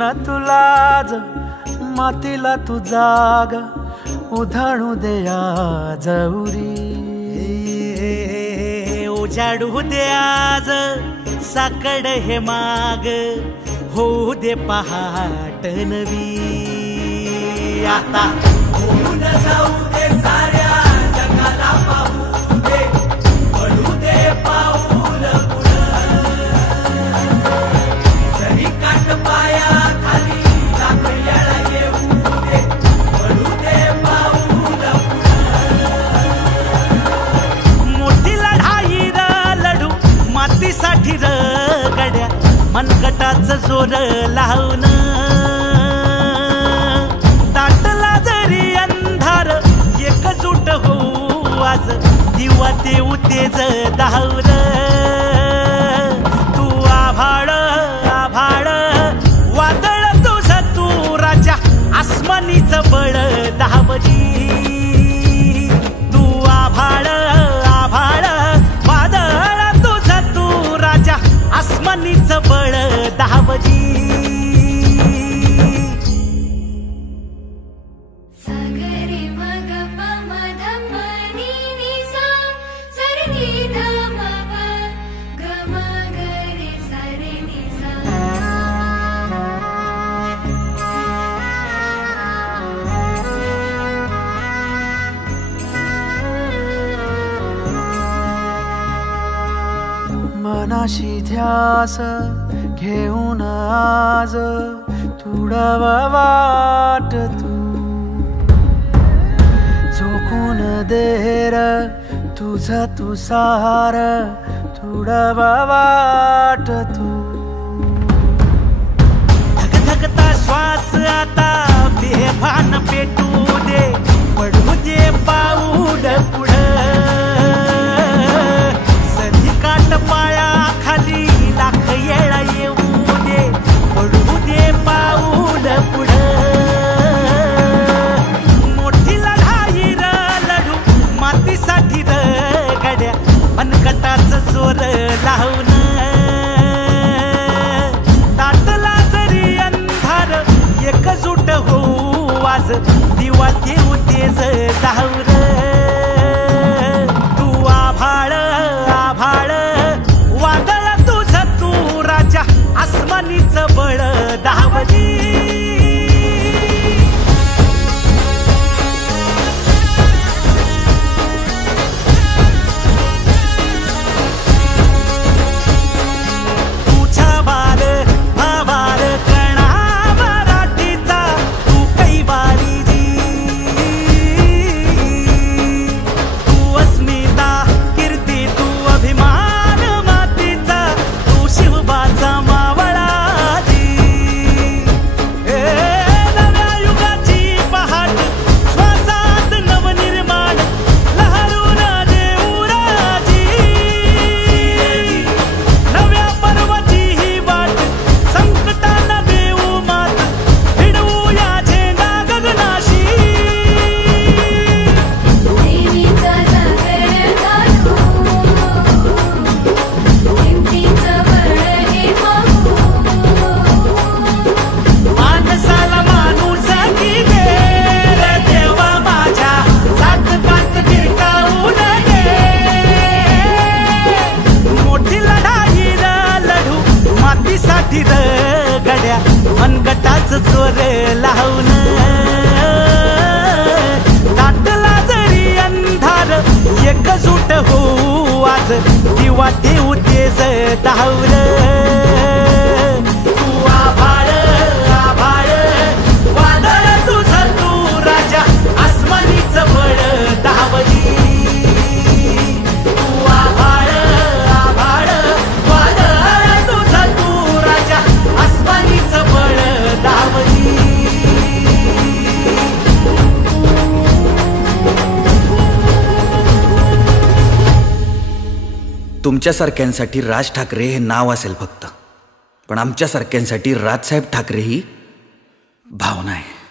न तुलाज मातीला तू जाग उधाणू दे आज उरी उजाडू दे आज साकड हे माग होऊ दे पहाट नवी आता होऊन जाऊ दे साऱ्या जगाला पाहू दे पडू दे पाऊल पुढं जरी काट पाया खाली लाख येळा येऊ दे पडू दे पाऊल पुढं मोठी लढाई र लढू मातीसाठी र गड्या मनगटाचं जोर लावून दाटला जरी अंधार एकजूट होऊ आज दिवा देऊ तेज दावर तू आभाळ आभाळ वादळ तुझं तू राजा आसमानीचं बळ दावजी तू आभाळ आभाळ वादळ तुझं तू राजा आसमानीचं बळ दावजी मनाशी ध्यास घेऊन आज तुडव वाट तू झोकून देर तुझ तू सार तुडव वाट तू धगधगता श्वास आता बेभान पेटू दे पडू दे पाऊल पुढं काट पाया खाली लाख येळा येऊ दे पडू दे पाऊल पुढं मोठी लढाई र लढू मातीसाठी र गड्या मनगटाचं जोर लावून दाटला जरी अंधार एकजूट होऊ आज दिवा देऊ तेज दावर तू आभाळ आभाळ वादळ तुझं तू राजा आसमानीचं बळ दावली तुझा बार भावार कणा मराठीचा तू कैवारी तू अस्मिता कीर्ती तू अभिमान मातीचा तू शिवबाचा मावळाजी नव्या युगाची पहाट श्वासात नवनिर्माण लहरून देऊ राजी नव्या पर्वाची ही वाट संकटांना देऊ मात भिडवूया झेंडा गगनाशी देवीचा जागर काढू हिमतीचं बळ हे पाहू माणसाला माणूस की दे रे देवा माझ्या सात कात फिरकावून दे मोठी लढाई र लढू मातीसाठी र गड्या मनगटाचं जोर लावून दाटला जरी अंधार एकजूट होऊ आज दिवा देऊ तेज दावर तू आभाळ आभाळ वादळ तुझं तू राजा आसमानीचं बळ दावली तू आभाळ आभाळ वादळ तुझं तू राजा आसमानीचं बळ दावली तुमच्यासारख्यांसाठी राज ठाकरे हे नाव असेल फक्त, पण आमच्यासारख्यांसाठी राजसाहेब ठाकरे ही भावना आहे.